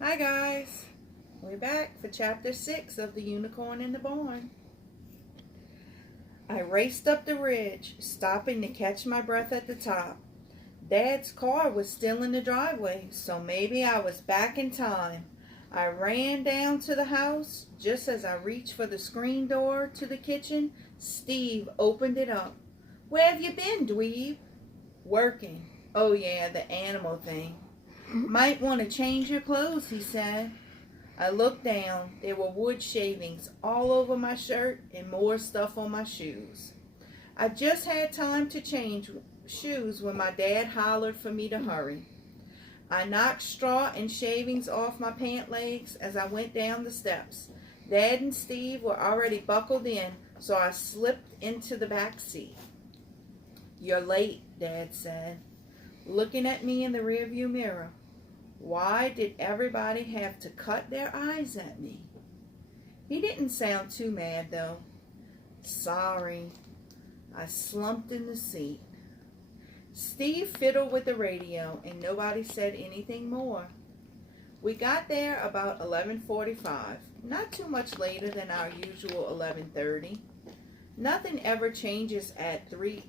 Hi guys, we're back for chapter 6 of The Unicorn and the Barn. I raced up the ridge, stopping to catch my breath at the top. Dad's car was still in the driveway, so maybe I was back in time. I ran down to the house. Just as I reached for the screen door to the kitchen, Steve opened it up. "Where have you been, dweeb?" "Working." "Oh yeah, the animal thing." "Might want to change your clothes," he said. I looked down. There were wood shavings all over my shirt and more stuff on my shoes. I just had time to change shoes when my dad hollered for me to hurry. I knocked straw and shavings off my pant legs as I went down the steps. Dad and Steve were already buckled in, so I slipped into the back seat. "You're late," Dad said, looking at me in the rearview mirror. Why did everybody have to cut their eyes at me? He didn't sound too mad, though. "Sorry." I slumped in the seat. Steve fiddled with the radio, and nobody said anything more. We got there about 11:45, not too much later than our usual 11:30. Nothing ever changes at Three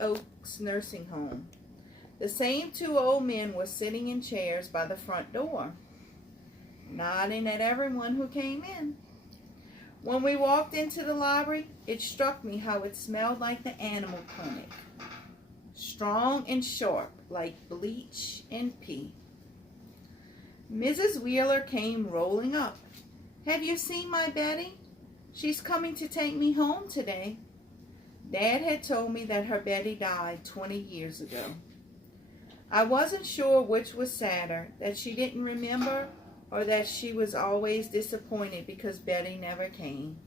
Oaks Nursing Home. The same two old men were sitting in chairs by the front door, nodding at everyone who came in. When we walked into the lobby, it struck me how it smelled like the animal clinic. Strong and sharp, like bleach and pee. Mrs. Wheeler came rolling up. "Have you seen my Betty? She's coming to take me home today." Dad had told me that her Betty died 20 years ago. I wasn't sure which was sadder, that she didn't remember or that she was always disappointed because Betty never came.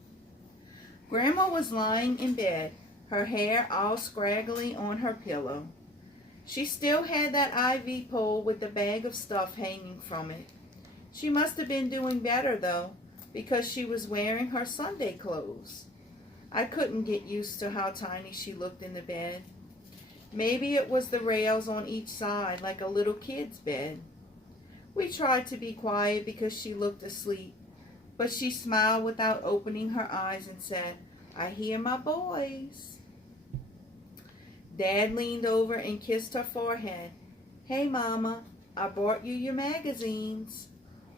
Grandma was lying in bed, her hair all scraggly on her pillow. She still had that IV pole with the bag of stuff hanging from it. She must have been doing better, though, because she was wearing her Sunday clothes. I couldn't get used to how tiny she looked in the bed. Maybe it was the rails on each side, like a little kid's bed. We tried to be quiet because she looked asleep, but she smiled without opening her eyes and said, "I hear my boys." Dad leaned over and kissed her forehead. "Hey, Mama, I brought you your magazines."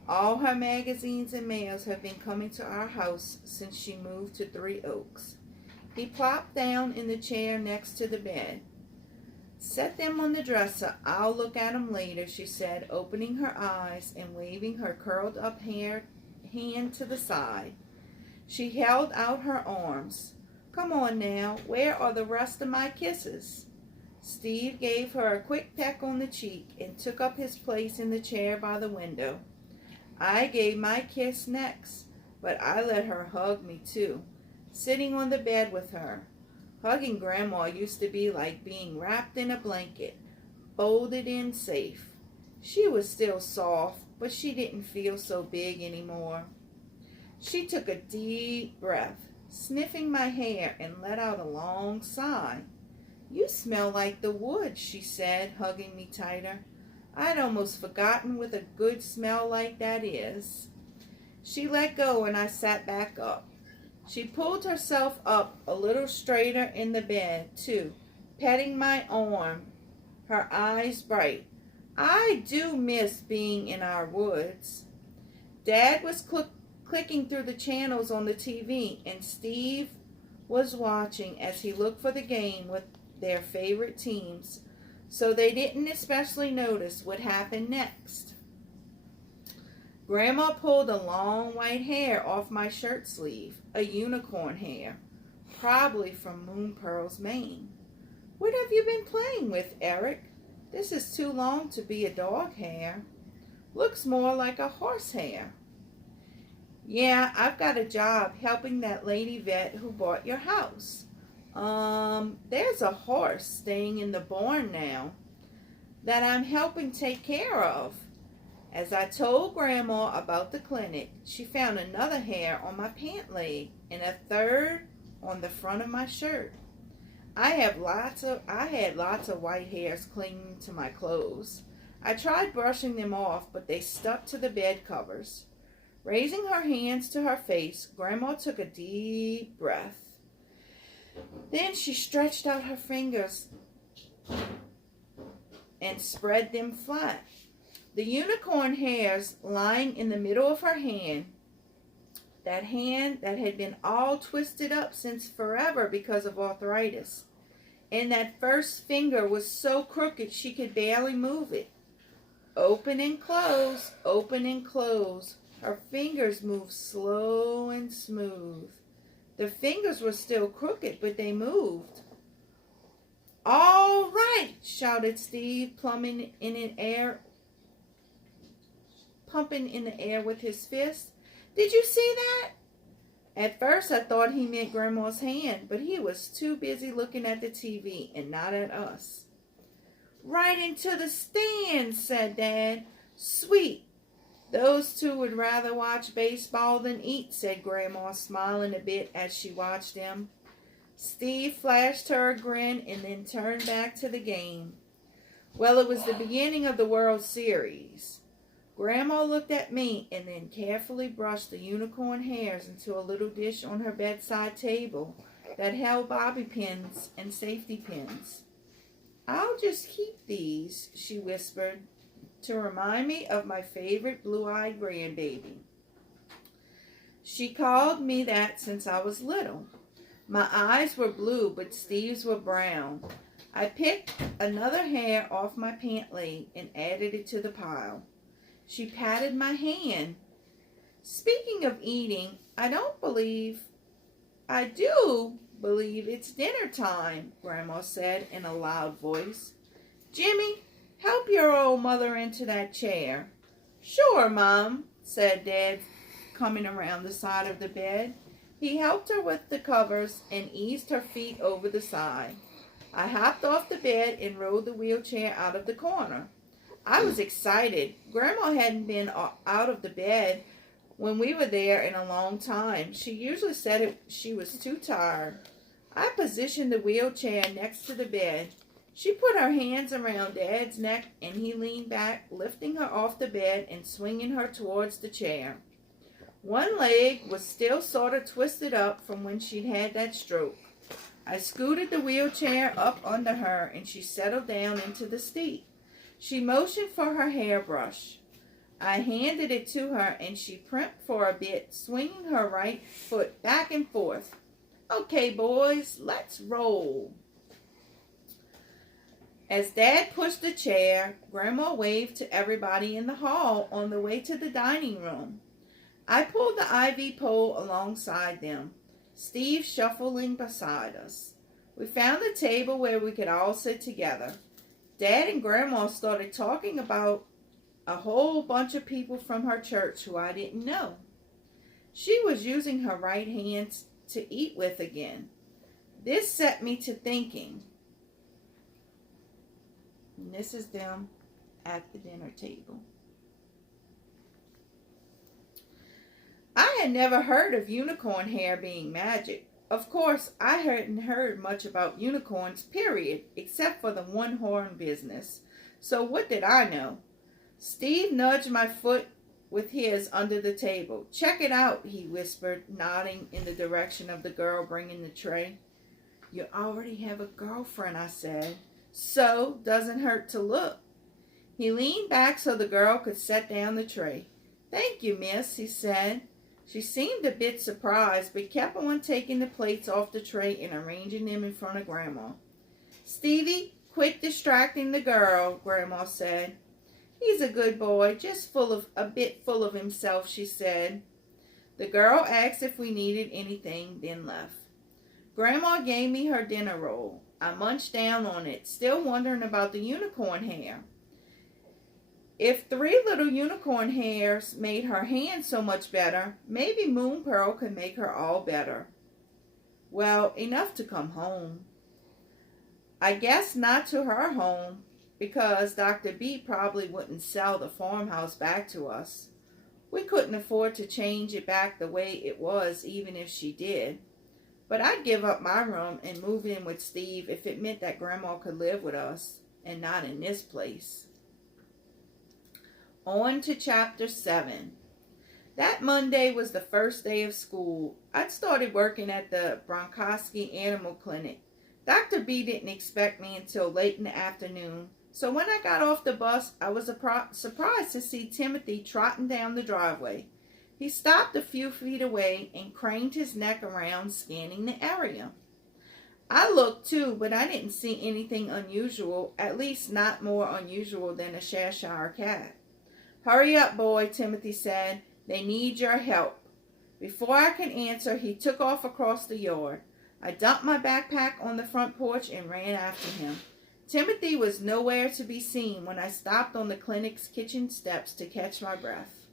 All her magazines and mails have been coming to our house since she moved to Three Oaks. He plopped down in the chair next to the bed. "Set them on the dresser. I'll look at 'em later," she said, opening her eyes and waving her curled up hand to the side. She held out her arms. "Come on now, where are the rest of my kisses?" Steve gave her a quick peck on the cheek and took up his place in the chair by the window. I gave my kiss next, but I let her hug me too, sitting on the bed with her. Hugging Grandma used to be like being wrapped in a blanket, folded in safe. She was still soft, but she didn't feel so big anymore. She took a deep breath, sniffing my hair, and let out a long sigh. "You smell like the woods," she said, hugging me tighter. "I'd almost forgotten what a good smell like that is." She let go and I sat back up. She pulled herself up a little straighter in the bed, too, petting my arm, her eyes bright. "I do miss being in our woods." Dad was clicking through the channels on the TV, and Steve was watching as he looked for the game with their favorite teams, so they didn't especially notice what happened next. Grandma pulled a long white hair off my shirt sleeve, a unicorn hair, probably from Moon Pearl's mane. "What have you been playing with, Eric? This is too long to be a dog hair. Looks more like a horse hair." "Yeah, I've got a job helping that lady vet who bought your house. There's a horse staying in the barn now that I'm helping take care of." As I told Grandma about the clinic, she found another hair on my pant leg and a third on the front of my shirt. I had lots of white hairs clinging to my clothes. I tried brushing them off, but they stuck to the bed covers. Raising her hands to her face, Grandma took a deep breath. Then she stretched out her fingers and spread them flat. The unicorn hairs lying in the middle of her hand, that hand that had been all twisted up since forever because of arthritis, and that first finger was so crooked she could barely move it. Open and close, open and close. Her fingers moved slow and smooth. The fingers were still crooked, but they moved. "All right," shouted Steve, pumping in the air with his fist. "Did you see that?" At first I thought he meant Grandma's hand, but he was too busy looking at the TV and not at us. "Right into the stands," said Dad. "Sweet. Those two would rather watch baseball than eat," said Grandma, smiling a bit as she watched them. Steve flashed her a grin and then turned back to the game. Well, it was the beginning of the World Series. Grandma looked at me and then carefully brushed the unicorn hairs into a little dish on her bedside table that held bobby pins and safety pins. "I'll just keep these," she whispered, "to remind me of my favorite blue-eyed grandbaby." She called me that since I was little. My eyes were blue, but Steve's were brown. I picked another hair off my pant leg and added it to the pile. She patted my hand. "Speaking of eating, I do believe it's dinner time," Grandma said in a loud voice. "Jimmy, help your old mother into that chair." "Sure, Mom," said Dad, coming around the side of the bed. He helped her with the covers and eased her feet over the side. I hopped off the bed and rolled the wheelchair out of the corner. I was excited. Grandma hadn't been out of the bed when we were there in a long time. She usually said she was too tired. I positioned the wheelchair next to the bed. She put her hands around Dad's neck and he leaned back, lifting her off the bed and swinging her towards the chair. One leg was still sort of twisted up from when she'd had that stroke. I scooted the wheelchair up under her and she settled down into the seat. She motioned for her hairbrush. I handed it to her and she primped for a bit, swinging her right foot back and forth. "Okay, boys, let's roll." As Dad pushed the chair, Grandma waved to everybody in the hall on the way to the dining room. I pulled the ivy pole alongside them, Steve shuffling beside us. We found a table where we could all sit together. Dad and Grandma started talking about a whole bunch of people from her church who I didn't know. She was using her right hand to eat with again. This set me to thinking. And this is them at the dinner table. I had never heard of unicorn hair being magic. Of course, I hadn't heard much about unicorns, period, except for the one-horn business. So what did I know? Steve nudged my foot with his under the table. "Check it out," he whispered, nodding in the direction of the girl bringing the tray. "You already have a girlfriend," I said. "So, doesn't hurt to look." He leaned back so the girl could set down the tray. "Thank you, miss," he said. She seemed a bit surprised, but kept on taking the plates off the tray and arranging them in front of Grandma. "Stevie, quit distracting the girl," Grandma said. "He's a good boy, just a bit full of himself," she said. The girl asked if we needed anything, then left. Grandma gave me her dinner roll. I munched down on it, still wondering about the unicorn hair. If 3 little unicorn hairs made her hand so much better, maybe Moon Pearl could make her all better. Well, enough to come home. I guess not to her home, because Dr. B probably wouldn't sell the farmhouse back to us. We couldn't afford to change it back the way it was, even if she did. But I'd give up my room and move in with Steve if it meant that Grandma could live with us, and not in this place. On to chapter 7. That Monday was the first day of school. I'd started working at the Bronkoski Animal Clinic. Dr. B didn't expect me until late in the afternoon, so when I got off the bus, I was surprised to see Timothy trotting down the driveway. He stopped a few feet away and craned his neck around, scanning the area. I looked too, but I didn't see anything unusual, at least not more unusual than a Cheshire cat. "Hurry up, boy," Timothy said. "They need your help." Before I could answer, he took off across the yard. I dumped my backpack on the front porch and ran after him. Timothy was nowhere to be seen when I stopped on the clinic's kitchen steps to catch my breath.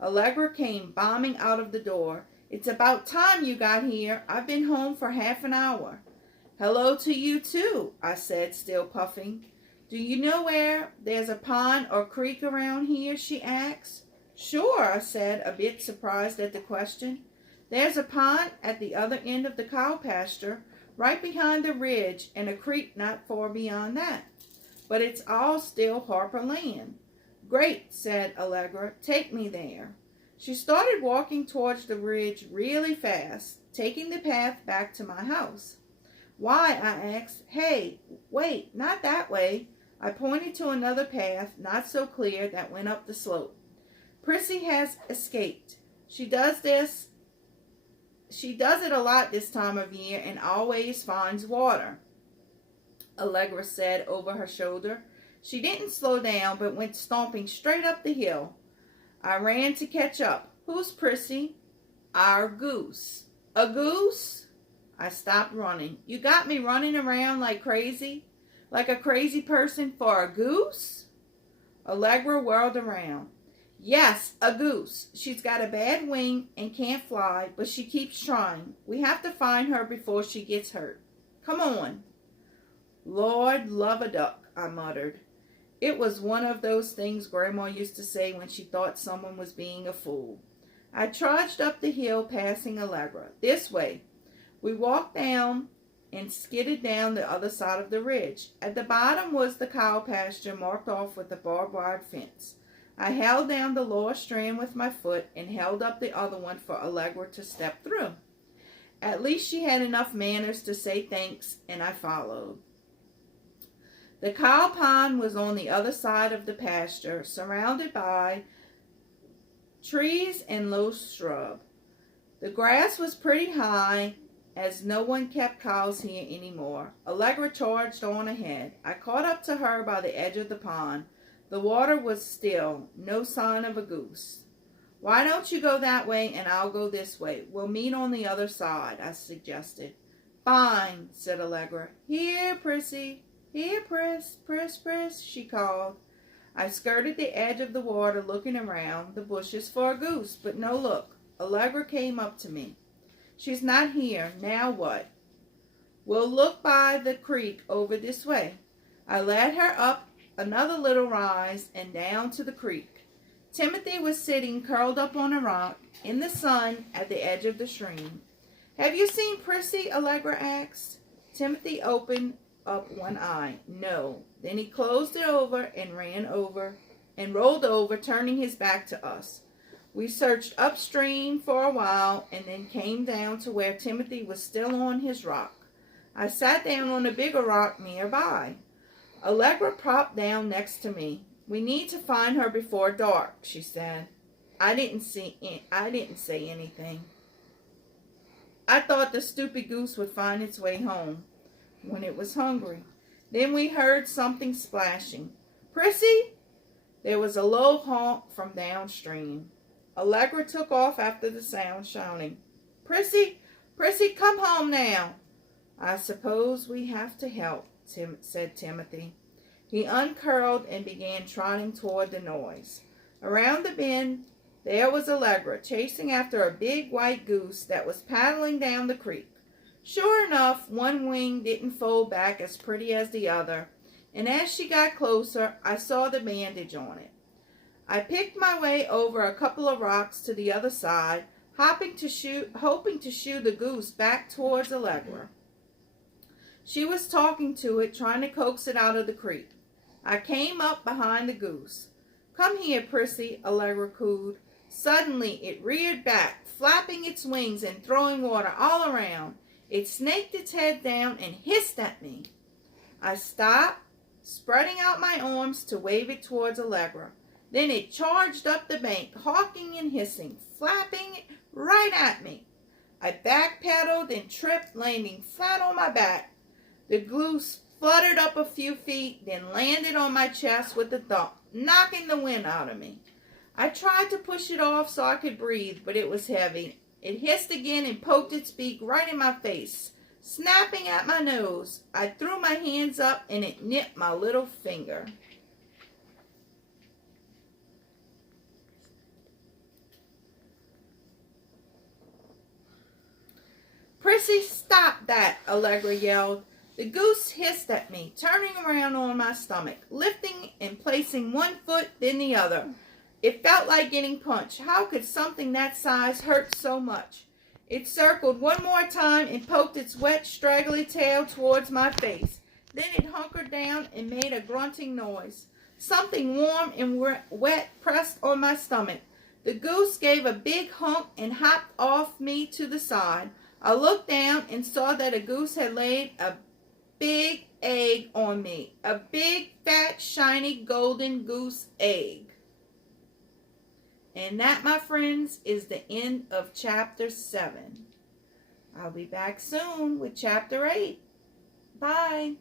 Allegra came bombing out of the door. "It's about time you got here. I've been home for half an hour." "Hello to you too," I said, still puffing. "Do you know where there's a pond or creek around here?" she asked. "Sure," I said, a bit surprised at the question. "There's a pond at the other end of the cow pasture, right behind the ridge, and a creek not far beyond that. But it's all still Harper land." "Great," said Allegra. "Take me there." She started walking towards the ridge really fast, taking the path back to my house. "Why?" I asked. "Hey, wait, not that way." I pointed to another path, not so clear, that went up the slope. "Prissy has escaped. She does it a lot this time of year and always finds water," Allegra said over her shoulder. She didn't slow down, but went stomping straight up the hill. I ran to catch up. "Who's Prissy?" "Our goose." "A goose?" I stopped running. "You got me running around like crazy? Like a crazy person for a goose?" Allegra whirled around. "Yes, a goose. She's got a bad wing and can't fly, but she keeps trying. We have to find her before she gets hurt. Come on." "Lord love a duck," I muttered. It was one of those things Grandma used to say when she thought someone was being a fool. I trudged up the hill, passing Allegra. "This way." We walked down and skidded down the other side of the ridge. At the bottom was the cow pasture marked off with a barbed wire fence. I held down the lower strand with my foot and held up the other one for Allegra to step through. At least she had enough manners to say thanks, and I followed. The cow pond was on the other side of the pasture, surrounded by trees and low shrub. The grass was pretty high, as no one kept cows here anymore. Allegra charged on ahead. I caught up to her by the edge of the pond. The water was still, no sign of a goose. "Why don't you go that way and I'll go this way? We'll meet on the other side," I suggested. "Fine," said Allegra. "Here, Prissy. Here, Priss, Priss, Priss," she called. I skirted the edge of the water, looking around the bushes for a goose, but no look. Allegra came up to me. "She's not here. Now what?" "We'll look by the creek over this way." I led her up another little rise and down to the creek. Timothy was sitting curled up on a rock in the sun at the edge of the stream. "Have you seen Prissy?" Allegra asked. Timothy opened up one eye. "No." Then he closed it over and rolled over, turning his back to us. We searched upstream for a while and then came down to where Timothy was still on his rock. I sat down on a bigger rock nearby. Allegra propped down next to me. "We need to find her before dark," she said. I didn't say anything. I thought the stupid goose would find its way home when it was hungry. Then we heard something splashing. "Prissy?" There was a low honk from downstream. Allegra took off after the sound, shouting, "Prissy, Prissy, come home now." "I suppose we have to help," said Timothy. He uncurled and began trotting toward the noise. Around the bend, there was Allegra, chasing after a big white goose that was paddling down the creek. Sure enough, one wing didn't fold back as pretty as the other, and as she got closer, I saw the bandage on it. I picked my way over a couple of rocks to the other side, hoping to shoo the goose back towards Allegra. She was talking to it, trying to coax it out of the creek. I came up behind the goose. "Come here, Prissy," Allegra cooed. Suddenly it reared back, flapping its wings and throwing water all around. It snaked its head down and hissed at me. I stopped, spreading out my arms to wave it towards Allegra. Then it charged up the bank, hawking and hissing, flapping right at me. I backpedaled and tripped, landing flat on my back. The goose fluttered up a few feet, then landed on my chest with a thump, knocking the wind out of me. I tried to push it off so I could breathe, but it was heavy. It hissed again and poked its beak right in my face, snapping at my nose. I threw my hands up and it nipped my little finger. "Prissy, stop that," Allegra yelled. The goose hissed at me, turning around on my stomach, lifting and placing one foot, then the other. It felt like getting punched. How could something that size hurt so much? It circled one more time and poked its wet, straggly tail towards my face. Then it hunkered down and made a grunting noise. Something warm and wet pressed on my stomach. The goose gave a big hump and hopped off me to the side. I looked down and saw that a goose had laid a big egg on me. A big, fat, shiny, golden goose egg. And that, my friends, is the end of chapter 7. I'll be back soon with chapter 8. Bye.